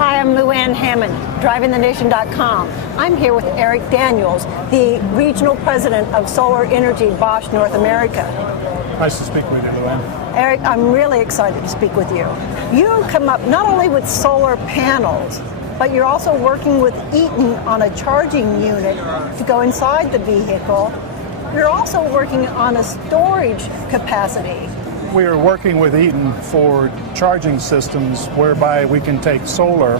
Hi, I'm Luann Hammond, DrivingTheNation.com. I'm here with Eric Daniels, the Regional President of Solar Energy Bosch North America. Nice to speak with you, Luann. Eric, I'm really excited to speak with you. You come up not only with solar panels, but you're also working with Eaton on a charging unit to go inside the vehicle. You're also working on a storage capacity. We are working with Eaton for charging systems whereby we can take solar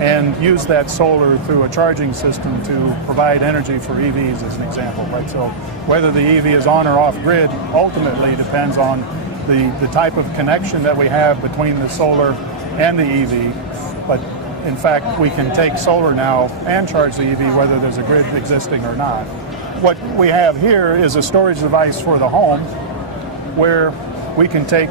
and use that solar through a charging system to provide energy for EVs, as an example. Right? So whether the EV is on or off grid ultimately depends on the type of connection that we have between the solar and the EV. But in fact, we can take solar now and charge the EV whether there's a grid existing or not. What we have here is a storage device for the home where we can take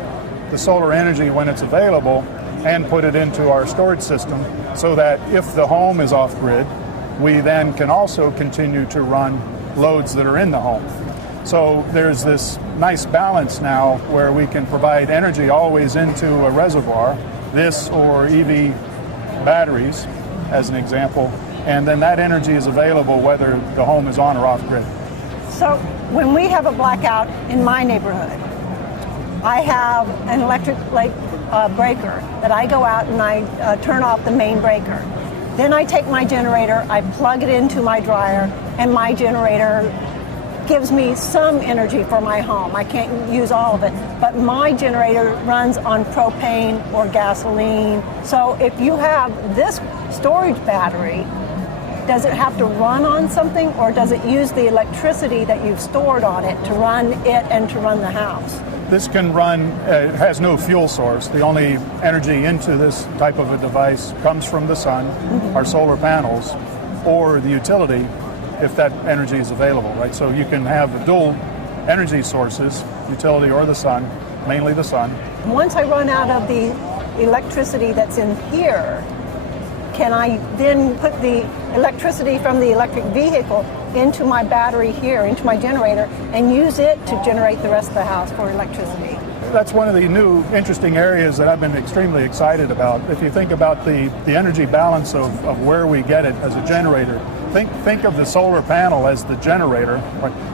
the solar energy when it's available and put it into our storage system so that if the home is off grid, we then can also continue to run loads that are in the home. So there's this nice balance now where we can provide energy always into a reservoir, this or EV batteries as an example, and then that energy is available whether the home is on or off grid. So when we have a blackout in my neighborhood, I have an electric breaker that I go out and I turn off the main breaker. Then I take my generator, I plug it into my dryer, and my generator gives me some energy for my home. I can't use all of it, but my generator runs on propane or gasoline. So if you have this storage battery, does it have to run on something, or does it use the electricity that you've stored on it to run it and to run the house? This can run, it has no fuel source. The only energy into this type of a device comes from the sun, our solar panels, or the utility if that energy is available, right? So you can have dual energy sources, utility or the sun, mainly the sun. Once I run out of the electricity that's in here, can I then put the electricity from the electric vehicle into my battery here, into my generator, and use it to generate the rest of the house for electricity? That's one of the new interesting areas that I've been extremely excited about. If you think about the energy balance of where we get it as a generator, think of the solar panel as the generator.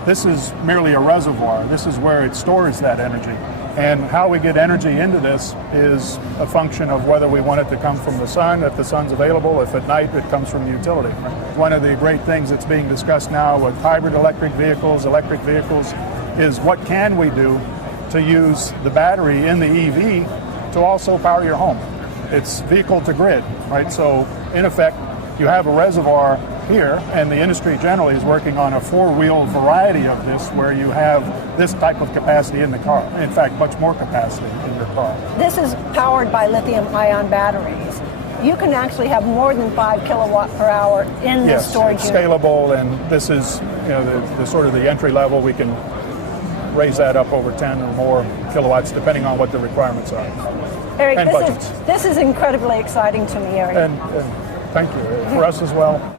This is merely a reservoir. This is where it stores that energy. And how we get energy into this is a function of whether we want it to come from the sun, if the sun's available, if at night it comes from the utility. One of the great things that's being discussed now with hybrid electric vehicles is what can we do to use the battery in the EV to also power your home. It's vehicle to grid, right? So in effect, you have a reservoir here, and the industry generally is working on a four-wheel variety of this where you have this type of capacity in the car. In fact, much more capacity in your car. This is powered by lithium-ion batteries. You can actually have more than 5 kilowatt per hour in the storage unit. Yes, scalable, and this is the sort of the entry level. We can raise that up over 10 or more kilowatts depending on what the requirements are. Eric, and budgets. This is incredibly exciting to me, Eric. And thank you. For us as well.